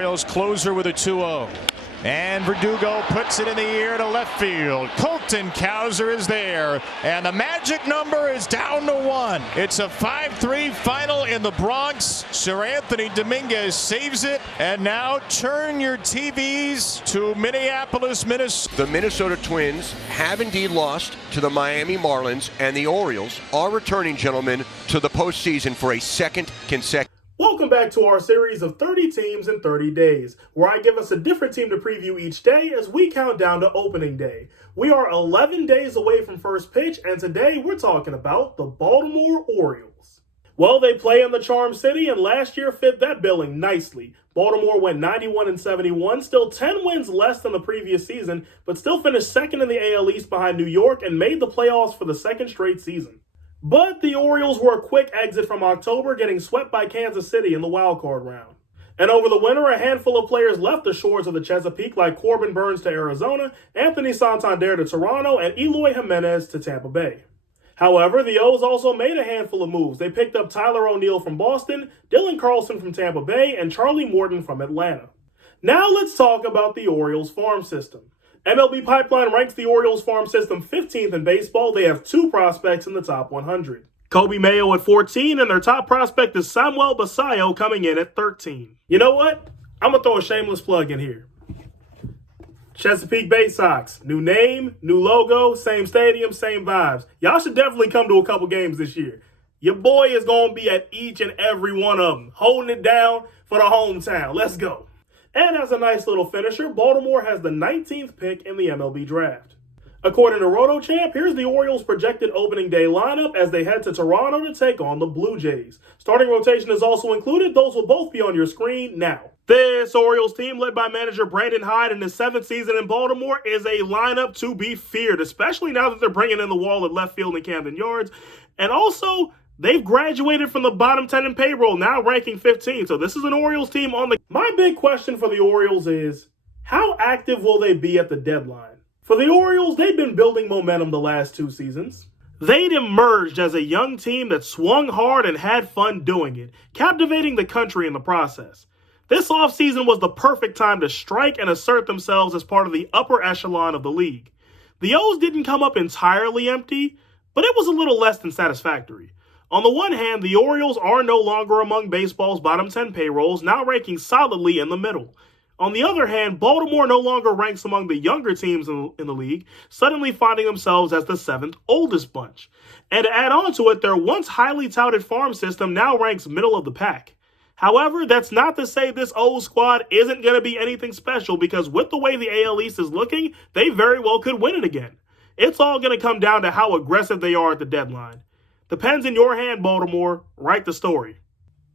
Orioles closer with a 2-0. And Verdugo puts it in the air to left field. Colton Cowser is there. And the magic number is down to 1. It's a 5-3 final in the Bronx. Sir Anthony Dominguez saves it. And now turn your TVs to Minneapolis, Minnesota. The Minnesota Twins have indeed lost to the Miami Marlins, and the Orioles are returning, gentlemen, to the postseason for a second consecutive. Welcome back to our series of 30 teams in 30 days, where I give us a different team to preview each day as we count down to opening day. We are 11 days away from first pitch, and today we're talking about the Baltimore Orioles. Well, they play in the Charm City, and last year fit that billing nicely. Baltimore went 91-71, still 10 wins less than the previous season, but still finished second in the AL East behind New York and made the playoffs for the second straight season. But the Orioles were a quick exit from October, getting swept by Kansas City in the wildcard round. And over the winter, a handful of players left the shores of the Chesapeake, like Corbin Burns to Arizona, Anthony Santander to Toronto, and Eloy Jimenez to Tampa Bay. However, the O's also made a handful of moves. They picked up Tyler O'Neill from Boston, Dylan Carlson from Tampa Bay, and Charlie Morton from Atlanta. Now let's talk about the Orioles farm system. MLB Pipeline ranks the Orioles farm system 15th in baseball. They have 2 prospects in the top 100. Kobe Mayo at 14, and their top prospect is Samuel Basayo coming in at 13. You know what? I'm going to throw a shameless plug in here. Chesapeake Bay Sox. New name, new logo, same stadium, same vibes. Y'all should definitely come to a couple games this year. Your boy is going to be at each and every one of them, holding it down for the hometown. Let's go. And as a nice little finisher, Baltimore has the 19th pick in the MLB draft. According to RotoChamp, here's the Orioles' projected opening day lineup as they head to Toronto to take on the Blue Jays. Starting rotation is also included. Those will both be on your screen now. This Orioles team, led by manager Brandon Hyde in his 7th season in Baltimore, is a lineup to be feared, especially now that they're bringing in the wall at left field in Camden Yards. And also, they've graduated from the bottom 10 in payroll, now ranking 15. So this is an Orioles team on the... My big question for the Orioles is, how active will they be at the deadline? For the Orioles, they've been building momentum the last 2 seasons. They'd emerged as a young team that swung hard and had fun doing it, captivating the country in the process. This offseason was the perfect time to strike and assert themselves as part of the upper echelon of the league. The O's didn't come up entirely empty, but it was a little less than satisfactory. On the one hand, the Orioles are no longer among baseball's bottom 10 payrolls, now ranking solidly in the middle. On the other hand, Baltimore no longer ranks among the younger teams in the league, suddenly finding themselves as the 7th oldest bunch. And to add on to it, their once highly touted farm system now ranks middle of the pack. However, that's not to say this O's squad isn't going to be anything special, because with the way the AL East is looking, they very well could win it again. It's all going to come down to how aggressive they are at the deadline. Depends in your hand, Baltimore. Write the story.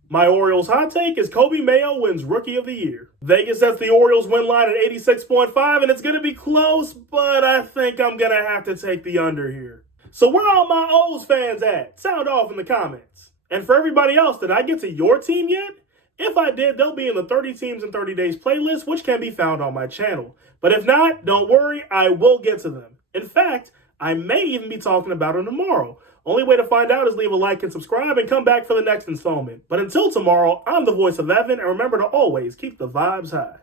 My Orioles hot take is Kobe Mayo wins Rookie of the Year. Vegas sets the Orioles win line at 86.5, and it's going to be close, but I think I'm going to have to take the under here. So where are all my O's fans at? Sound off in the comments. And for everybody else, did I get to your team yet? If I did, they'll be in the 30 Teams in 30 Days playlist, which can be found on my channel. But if not, don't worry, I will get to them. In fact, I may even be talking about them tomorrow. Only way to find out is leave a like and subscribe and come back for the next installment. But until tomorrow, I'm the voice of Evan, and remember to always keep the vibes high.